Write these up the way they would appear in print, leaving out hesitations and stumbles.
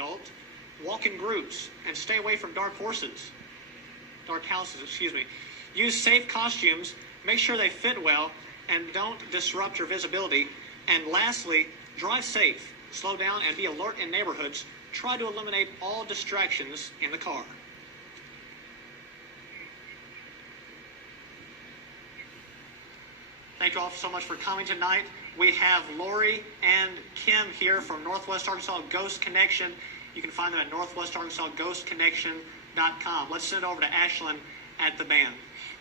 adult, walk in groups, and stay away from dark houses, Use safe costumes, make sure they fit well, and don't disrupt your visibility. And lastly, drive safe, slow down, and be alert in neighborhoods. Try to eliminate all distractions in the car. Thank you all so much for coming tonight. We have Lori and Kim here from Northwest Arkansas Ghost Connection. You can find them at northwestarkansasghostconnection.com. Let's send it over to Ashlyn at the band.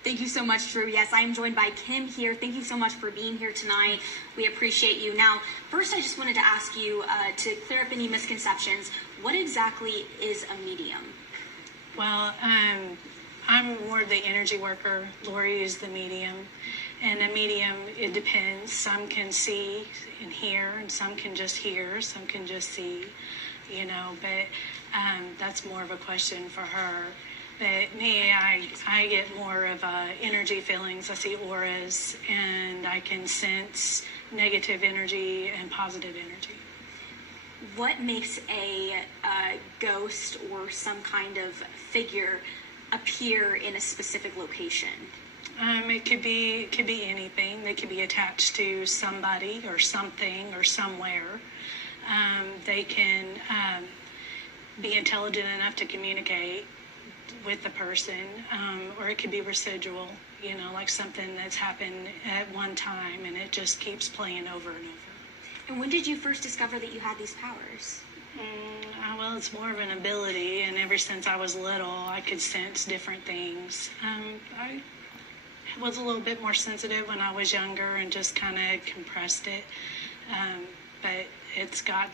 Thank you so much, Drew. Yes, I am joined by Kim here. Thank you so much for being here tonight. We appreciate you. Now, first I just wanted to ask you to clear up any misconceptions. What exactly is a medium? Well, I'm more the energy worker. Lori is the medium. And a medium, it depends. Some can see and hear, and some can just hear, some can just see, but that's more of a question for her. But me, I get more of energy feelings. I see auras, and I can sense negative energy and positive energy. What makes a ghost or some kind of figure appear in a specific location? It could be anything. They could be attached to somebody or something or somewhere. They can be intelligent enough to communicate with the person, or it could be residual, like something that's happened at one time and it just keeps playing over and over. And when did you first discover that you had these powers? Well, it's more of an ability, and ever since I was little, I could sense different things. I was a little bit more sensitive when I was younger and just kind of compressed it, but it's come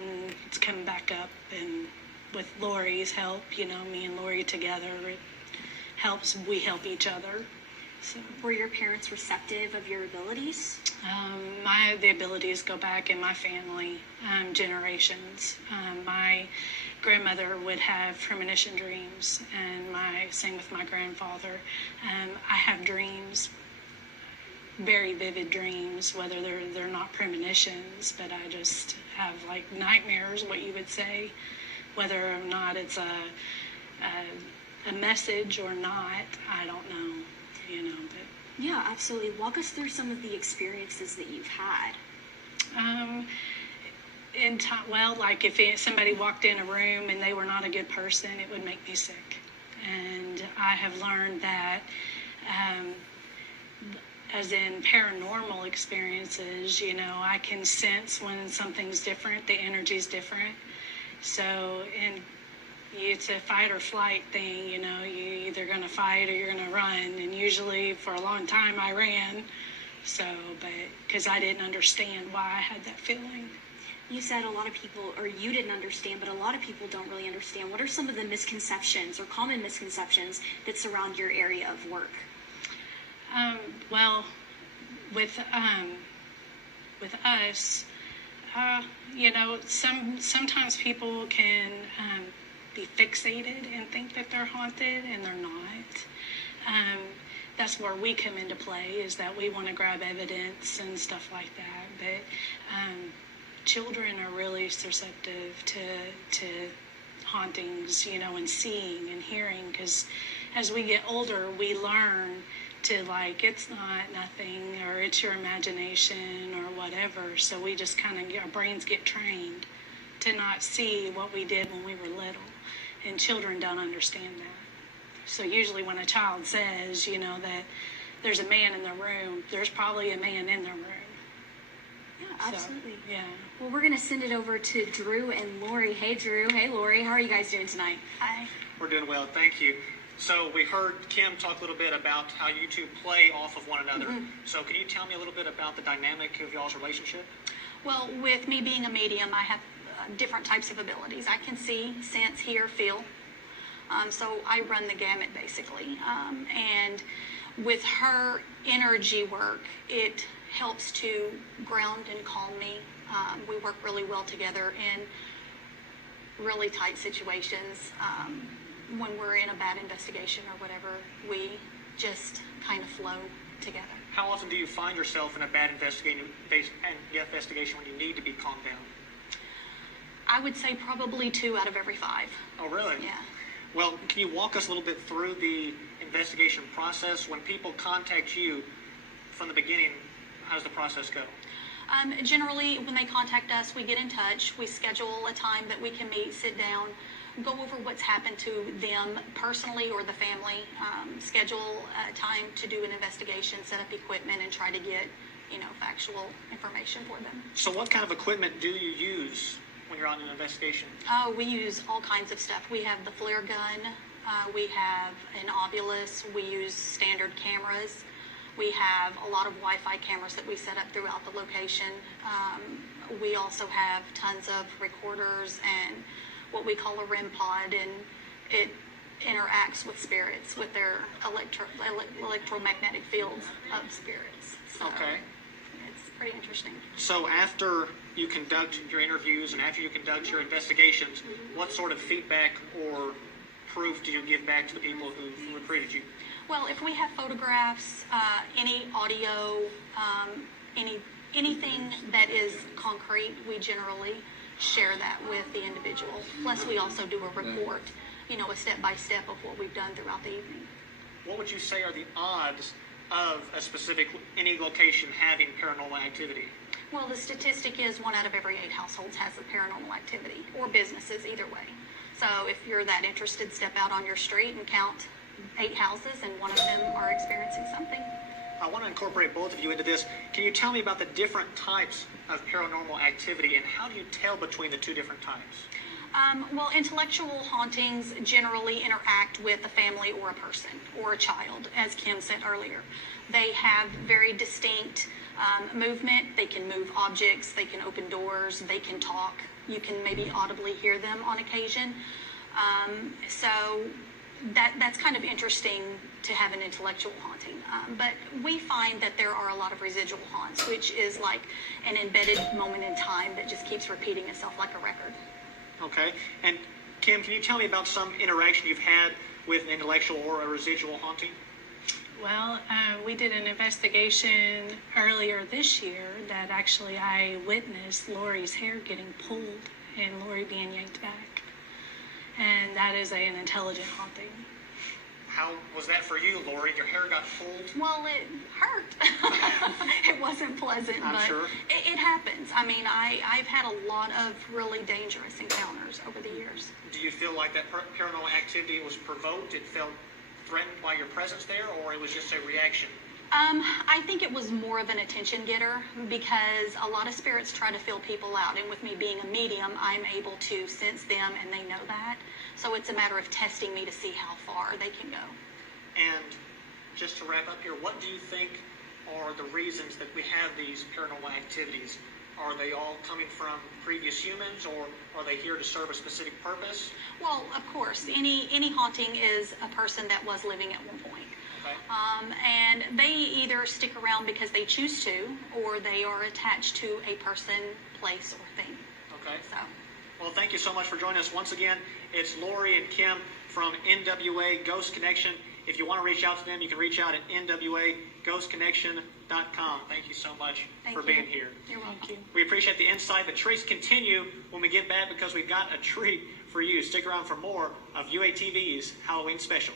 back up, and with Lori's help, me and Lori together, we help each other. So, were your parents receptive of your abilities? The abilities go back in my family generations. My grandmother would have premonition dreams, and same with my grandfather. I have dreams, very vivid dreams, whether they're not premonitions, but I just have like nightmares, what you would say, whether or not it's a message or not, I don't know, but. Yeah, absolutely. Walk us through some of the experiences that you've had. Like if somebody walked in a room and they were not a good person, it would make me sick. And I have learned that as in paranormal experiences, I can sense when something's different, the energy's different. So, it's a fight or flight thing, you're either going to fight or you're going to run. And usually for a long time I ran, because I didn't understand why I had that feeling. You said a lot of people, or you didn't understand, but a lot of people don't really understand. What are some of the misconceptions or common misconceptions that surround your area of work? Well, with us, sometimes people can be fixated and think that they're haunted, and they're not. That's where we come into play, is that we want to grab evidence and stuff like that. But children are really receptive to hauntings, and seeing and hearing, because as we get older, we learn to it's not nothing, or it's your imagination or whatever. So we just our brains get trained to not see what we did when we were little. And children don't understand that. So usually when a child says, that there's a man in the room, there's probably a man in the room. Yeah, absolutely. So, yeah. Well, we're going to send it over to Drew and Lori. Hey, Drew. Hey, Lori. How are you guys doing tonight? Hi. We're doing well, thank you. So we heard Kim talk a little bit about how you two play off of one another. Mm-hmm. So can you tell me a little bit about the dynamic of y'all's relationship? Well, with me being a medium, I have different types of abilities. I can see, sense, hear, feel. So I run the gamut, basically. And with her energy work, it helps to ground and calm me. We work really well together in really tight situations. When we're in a bad investigation or whatever, we just kind of flow together. How often do you find yourself in a bad investigation when you need to be calmed down? I would say probably 2 out of every 5. Oh, really? Yeah. Well, can you walk us a little bit through the investigation process? When people contact you from the beginning, how does the process go? Generally, when they contact us, we get in touch. We schedule a time that we can meet, sit down, go over what's happened to them personally or the family, schedule a time to do an investigation, set up equipment, and try to get, factual information for them. So what kind of equipment do you use when you're on an investigation? Oh, we use all kinds of stuff. We have the flare gun. We have an Ovilus. We use standard cameras. We have a lot of Wi-Fi cameras that we set up throughout the location. We also have tons of recorders and what we call a REM pod, and it interacts with spirits with their electromagnetic fields of spirits. So Okay. it's pretty interesting. So after you conduct your interviews and after you conduct your investigations, what sort of feedback or proof do you give back to the people who recruited you? Well, if we have photographs, any audio, anything that is concrete, we generally share that with the individual. Plus, we also do a report, a step-by-step of what we've done throughout the evening. What would you say are the odds of any location having paranormal activity? Well, the statistic is 1 out of every 8 households has a paranormal activity, or businesses, either way. So if you're that interested, step out on your street and count 8 houses, and 1 of them are experiencing something. I want to incorporate both of you into this. Can you tell me about the different types of paranormal activity and how do you tell between the 2 different types? Well, intellectual hauntings generally interact with a family or a person or a child, as Kim said earlier. They have very distinct movement. They can move objects. They can open doors. They can talk. You can maybe audibly hear them on occasion. So that's kind of interesting to have an intellectual haunting. But we find that there are a lot of residual haunts, which is like an embedded moment in time that just keeps repeating itself like a record. Okay. And Kim, can you tell me about some interaction you've had with an intellectual or a residual haunting? Well, we did an investigation earlier this year that actually I witnessed Lori's hair getting pulled and Lori being yanked back. And that is an intelligent haunting. How was that for you, Lori? Your hair got pulled? Well, it hurt. It wasn't pleasant, I'm but sure. it happens. I mean, I've had a lot of really dangerous encounters over the years. Do you feel like that paranormal activity was provoked? It felt threatened by your presence there, or it was just a reaction? I think it was more of an attention getter because a lot of spirits try to feel people out. And with me being a medium, I'm able to sense them and they know that. So it's a matter of testing me to see how far they can go. And just to wrap up here, what do you think are the reasons that we have these paranormal activities? Are they all coming from previous humans, or are they here to serve a specific purpose? Well, of course, any haunting is a person that was living at one point. Okay. And they either stick around because they choose to, or they are attached to a person, place, or thing. Okay. So, Well, thank you so much for joining us once again. It's Lori and Kim from NWA Ghost Connection. If you want to reach out to them, you can reach out at nwaghostconnection.com. Thank you so much for being here. You're welcome. Thank you. We appreciate the insight. The treats continue when we get back because we've got a treat for you. Stick around for more of UATV's Halloween Special.